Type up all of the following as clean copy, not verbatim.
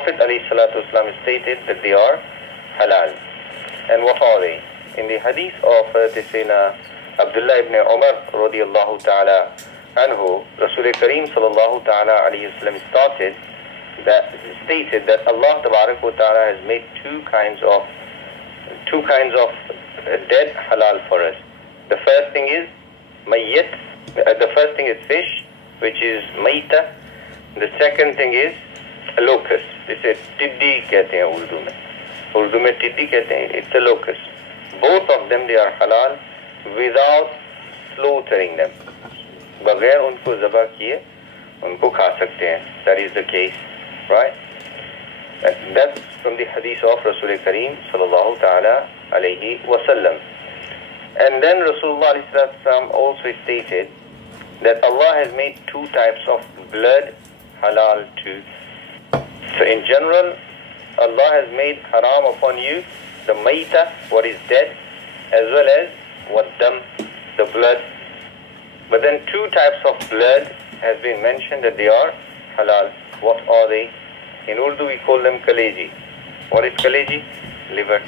Prophet ﷺ stated that they are halal. And what are they? In the hadith of Sayyidina Abdullah ibn Umar radiyallahu ta'ala anhu, Rasul Kareem sallallahu ta'ala alayhi wasallam stated that Allah tabarak wa ta'ala has made two kinds of dead halal for us. The first thing is mayyit, the first thing is fish, which is maita. The second thing is locust. इसे टिड्डी कहते हैं उर्दू में टिड्डी कहते हैं. It's a locust. Both of them, they are halal without slaughtering them. बगैर उनको ज़बह किए उनको खा सकते हैं. That is the case, right? And that's from the hadith of Rasul Kareem sallallahu ta'ala alayhi wa sallam. And then Rasulullah sallallahu alayhi wa sallam also stated that Allah has made two types of blood halal too. So in general, Allah has made haram upon you the maita, what is dead, as well as waddam, the blood. But then two types of blood has been mentioned that they are halal. What are they? In Urdu we call them kaleji. What is kaleji? Liver.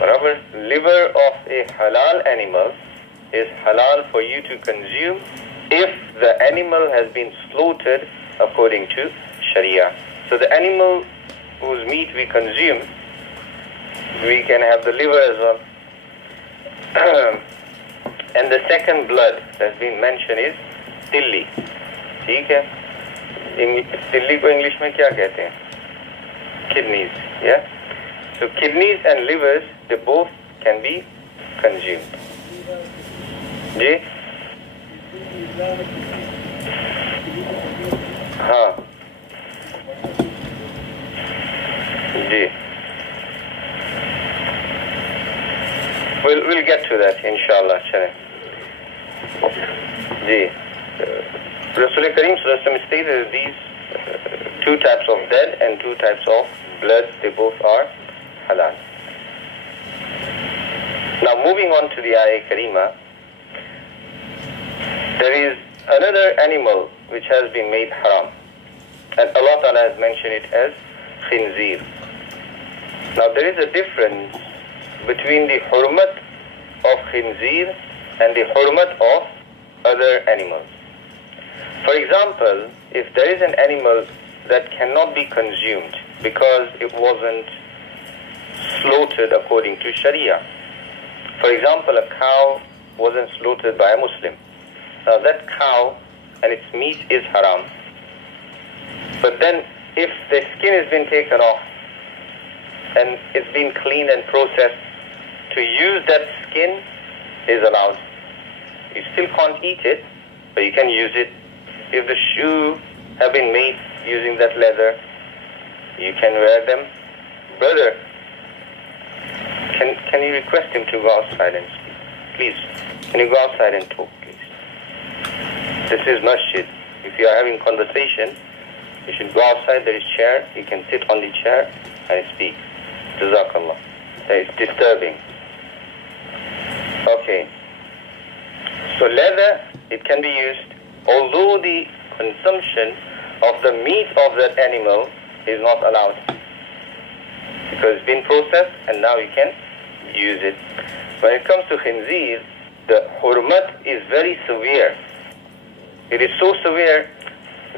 Remember, liver of a halal animal is halal for you to consume if the animal has been slaughtered according to Sharia. So the animal whose meat we consume, we can have the liver as well. And the second blood that's been mentioned is tilli. ठीक है? Tilli को English में क्या कहते हैं? Kidneys. Yeah. So kidneys and livers, they both can be consumed. जी? हाँ. जी. We'll get to that, inshallah. Ji. Rasul Kareem sallallahu alaihi wasallam stated that these two types of dead and two types of blood, they both are halal. Now moving on to the Ayah Karima, there is another animal which has been made haram, and Allah Ta'ala has mentioned it as khinzir. Now there is a difference between the hurmat of khinzir and the hurmat of other animals. For example, if there is an animal that cannot be consumed because it wasn't slaughtered according to Sharia. For example, a cow wasn't slaughtered by a Muslim. Now that cow and its meat is haram. But then if the skin has been taken off and it's been cleaned and processed, to use that skin is allowed. You still can't eat it, but you can use it. If the shoe have been made using that leather, you can wear them. Brother, can you request him to go outside and speak? Please, can you go outside and talk, please? This is masjid. If you are having conversation, you should go outside. There is chair. You can sit on the chair and speak. Jazakallah. That is disturbing. Okay. So leather, it can be used, although the consumption of the meat of that animal is not allowed, because it's been processed and now you can use it. When it comes to khinzir, the hurmat is very severe. It is so severe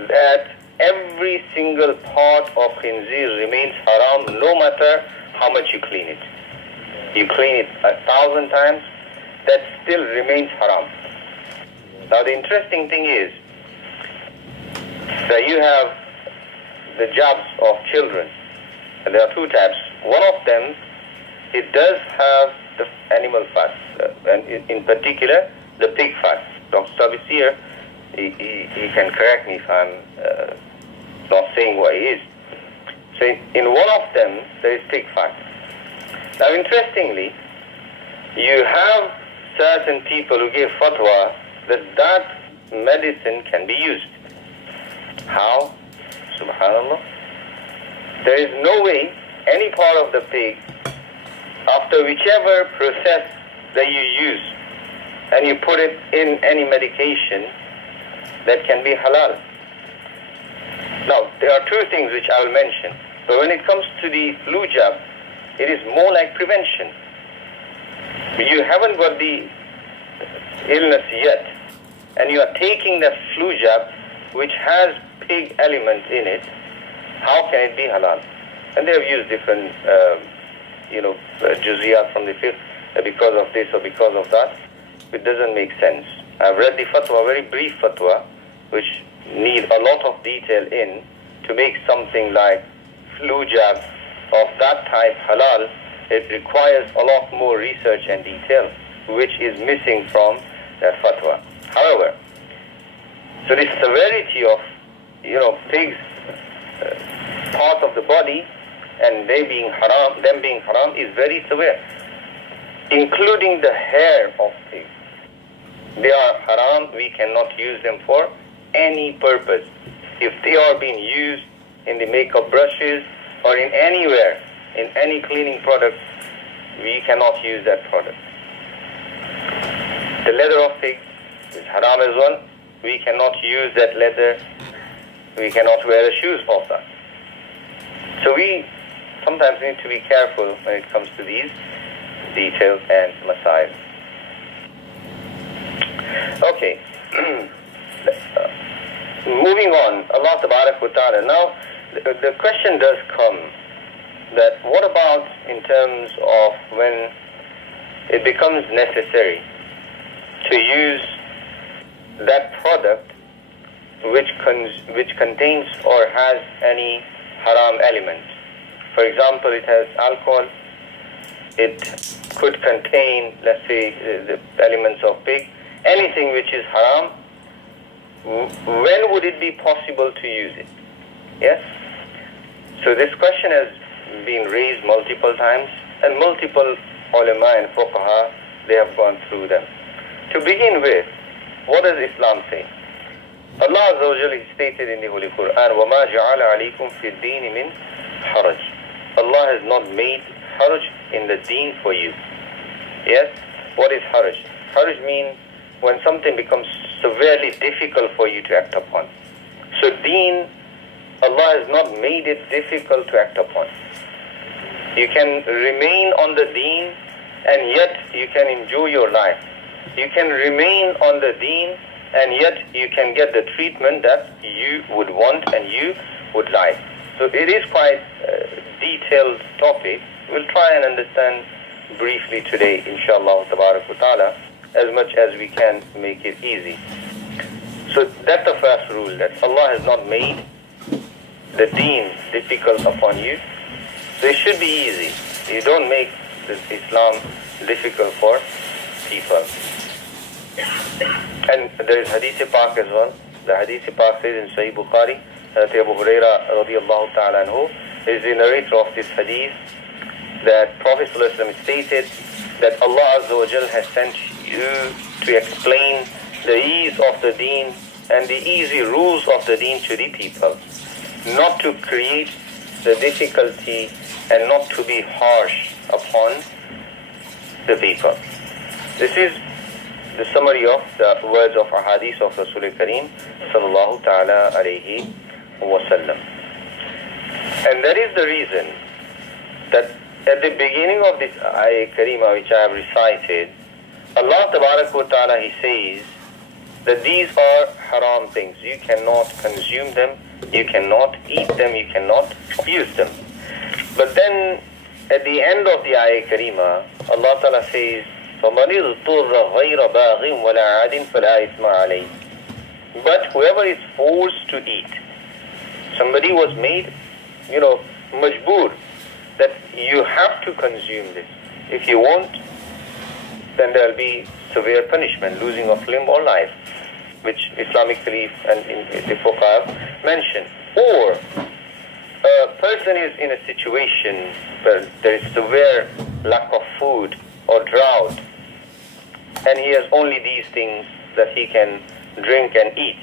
that every single part of khinzir remains haram no matter how much you clean it. You clean it 1,000 times, that still remains haram. Now the interesting thing is that you have the jabs of children, and there are two types. One of them, it does have the animal fat, and in particular the pig fat. Dr. Sabisir, he can correct me if I'm not saying what he is. So in one of them there is pig fat. Now interestingly, you have certain people who give fatwa that medicine can be used. How? Subhanallah. There is no way any part of the pig, after whichever process that you use, and you put it in any medication, that can be halal. Now, there are two things which I will mention. But when it comes to the flu jab, it is more like prevention. You haven't got the illness yet, and you are taking the flu jab, which has pig element in it. How can it be halal? And they have used different, juziyat from the fiqh because of this or because of that. It doesn't make sense. I've read the fatwa, very brief fatwa, which need a lot of detail in to make something like flu jab of that type halal. It requires a lot more research and detail, which is missing from that fatwa. However, so the severity of, pigs' part of the body and them being haram is very severe, including the hair of pigs. They are haram. We cannot use them for any purpose. If they are being used in the makeup brushes or in anywhere, in any cleaning product, we cannot use that product. The leather of pig is haram as well. We cannot use that leather. We cannot wear the shoes of that. So we sometimes need to be careful when it comes to these details and masail. Okay. Moving on, Allah Tabarak wa Ta'ala. Now, the question does come that what about in terms of when it becomes necessary to use that product which contains or has any haram element. For example, it has alcohol, it could contain, let's say, the elements of pig, anything which is haram. When would it be possible to use it? Yes? So this question has been raised multiple times, and multiple ulama and fuqaha, they have gone through them. To begin with, what does Islam say? Allah Azza wa Jalla stated in the Holy Quran, وَمَا جَعَلَ عَلَيْكُمْ فِي الدِّينِ مِنْ حَرَجٍ. Allah has not made haraj in the deen for you. Yes? What is haraj? Haraj means when something becomes severely difficult for you to act upon. So deen, Allah has not made it difficult to act upon. You can remain on the deen and yet you can enjoy your life. You can remain on the deen and yet you can get the treatment that you would want and you would like. So it is quite a detailed topic. We'll try and understand briefly today, inshallah tabarak wa ta'ala, as much as we can make it easy. So that's the first rule, that Allah has not made the deen difficult upon you. So it should be easy. You don't make this Islam difficult for people. And there is Hadith Pak as well. The Hadith Pak says in Sahih Bukhari, Abu Huraira radiallahu ta'ala anhu is the narrator of this hadith, that Prophet ﷺ stated that Allah Azza wa Jal has sent you to explain the ease of the deen and the easy rules of the deen to the people, not to create the difficulty and not to be harsh upon the people. This is the summary of the words of ahadith of Rasul Kareem sallallahu ta'ala alayhi wa sallam. And that is the reason that at the beginning of this ayah karima which I have recited, Allah Tabarak wa Ta'ala, He says that these are haram things. You cannot consume them, you cannot eat them, you cannot use them. But then at the end of the ayah karima, Allah Ta'ala says, فَمَنِ اضْطُرَّ غَيْرَ بَاغٍ وَلَا عَادٍ فَلَا إِثْمَ عَلَيْهِ. But whoever is forced to eat, somebody was made, majboor, that you have to consume this. If you won't, then there will be severe punishment, losing of limb or life, which Islamic belief and in the fuqaha have mentioned. Or a person is in a situation where there is severe lack of food or drought, and he has only these things that he can drink and eat,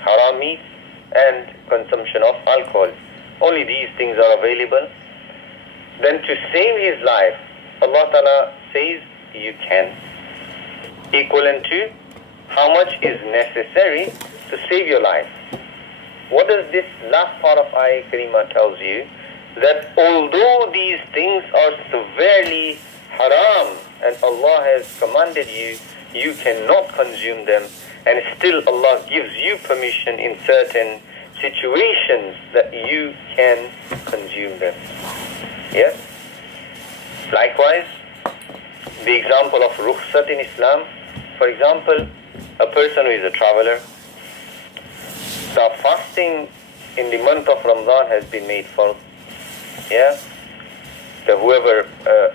haram meat and consumption of alcohol. Only these things are available. Then to save his life, Allah Ta'ala says you can. Equivalent to how much is necessary to save your life. What does this last part of Ayah Karima tells you? that although these things are severely haram and Allah has commanded you, you cannot consume them, and still Allah gives you permission in certain situations that you can consume them. Yes? Likewise, the example of rukhsat in Islam, for example, a person who is a traveler, the fasting in the month of Ramadan has been made for, yeah? So whoever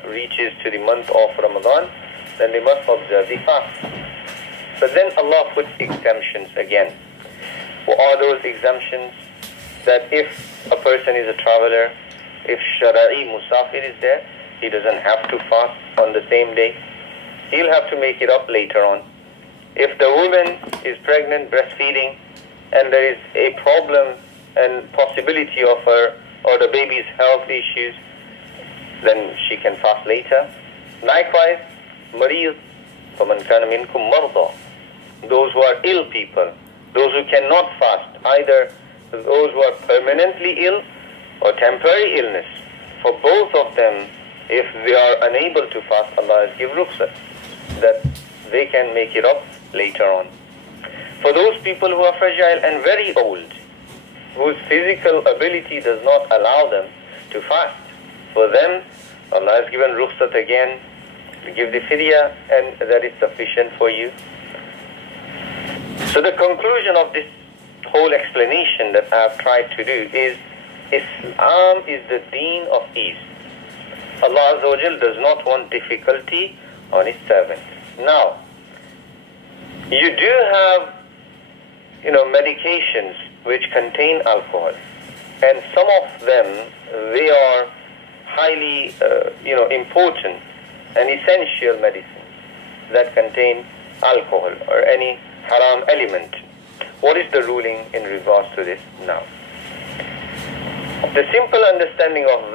reaches to the month of Ramadan, then they must observe the fast. But then Allah puts exemptions again. What are those exemptions? That if a person is a traveler, if Shara'i Musafir is there, he doesn't have to fast on the same day. He'll have to make it up later on. If the woman is pregnant, breastfeeding, and there is a problem and possibility of her or the baby's health issues, then she can fast later. Likewise, Marid, فَمَنْ كَانَ مِنْكُمْ مَرْضَى, those who are ill people, those who cannot fast, either those who are permanently ill or temporary illness. For both of them, if they are unable to fast, Allah has given rukhsat, that they can make it up later on. For those people who are fragile and very old, whose physical ability does not allow them to fast, for them, Allah has given rukhsat again to give the fidya, and that is sufficient for you. So the conclusion of this whole explanation that I have tried to do is, Islam is the deen of ease. Allah Azza wa Jal does not want difficulty on His servants. Now, you do have, medications which contain alcohol, and some of them, they are highly, important and essential medicines that contain alcohol or any haram element. What is the ruling in regards to this now? The simple understanding of this